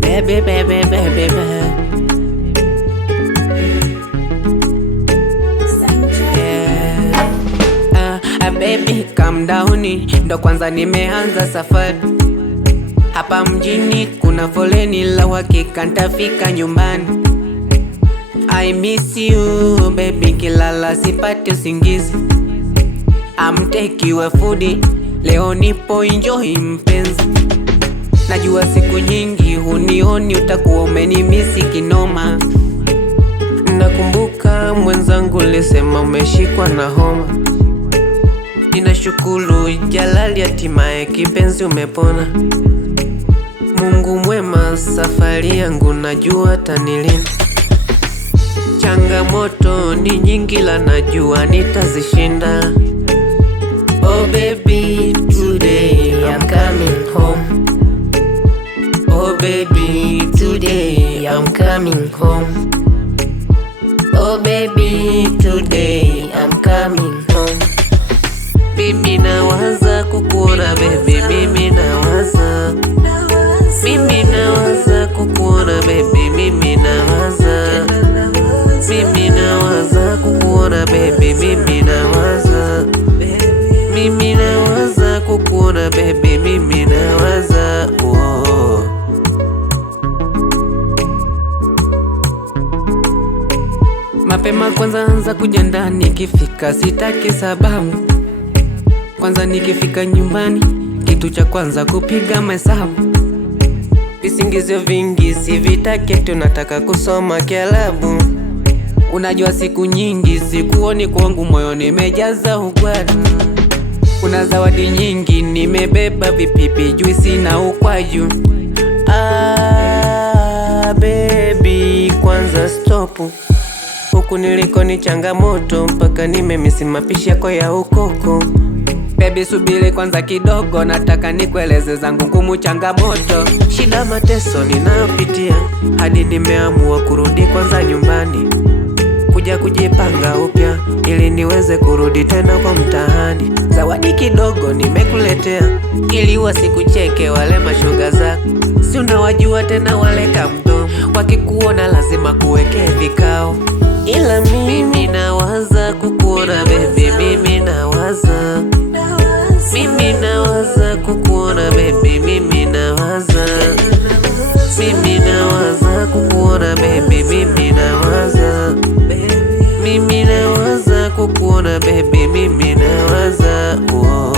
Baby, baby, baby, baby. Baby calm down, ndo kwanza nimeanza safari. Hapa mjini kuna foleni, la uhakika nitafika nyumbani. I miss you baby, kilala sipati usingizi. I'm take you a foodie, leo nipo enjoy mpenzi. Najua siku nyingi hunioni, utakuwa umenimisi kinoma. Nakumbuka mwenzangu lisema umeshikwa na homa. Ninashukuru Jalali, hatimaye kipenzi umepona. Mungu mwema, safari yangu najua tanilinda. Changamoto ni nyingi, la najua nitazishinda. Oh baby, today I'm coming home. Oh baby, today I'm coming home. Oh baby, today I'm coming home. Mimi nawaza kukuona baby, mimi nawaza. Mimi nawaza kukuona baby, mimi nawaza. Mimi nawaza kukuona baby, mimi nawaza. Mimi nawaza kukuona baby, mimi nawaza. Oh. Mapema kwanza anza kujiandaa, nikifika sitaki sababu. Kwanza nikifika nyumbani, kitu cha kwanza kupiga mahesabu. Visingizio vingi sivitaki, tunataka kusoma Kiarabu. Unajua siku nyingi sikuoni, kwangu moyo nimejaza ugwadu. Kuna zawadi nyingi nimebeba, vipipi, juisi na ukwaju. Baby kwanza stop. Huku niliko ni changamoto, mpaka nimemisi mapishi yako ya ukoko. Baby subiri kwanza kidogo, nataka nikueleze zangu ngumu changamoto. Shida mateso ninayopitia, hadi nimeamua kurudi kwanza nyumbani. Kuja kujipanga upya, ili niweze kurudi tena kwa mtaani. Zawadi kidogo nimekuletea, ili wasikucheke wale mashoga zako. Si unawajua tena wale kamdo, wakikuona lazima kuweke vikao. Ila mimi nawaza kukuona baby, mimi nawaza. Mimi nawaza kukuona baby, mimi nawaza. Mimi nawaza kukuona baby, mimi nawaza. Mimi nawaza kukuona baby, mimi nawaza. Oh.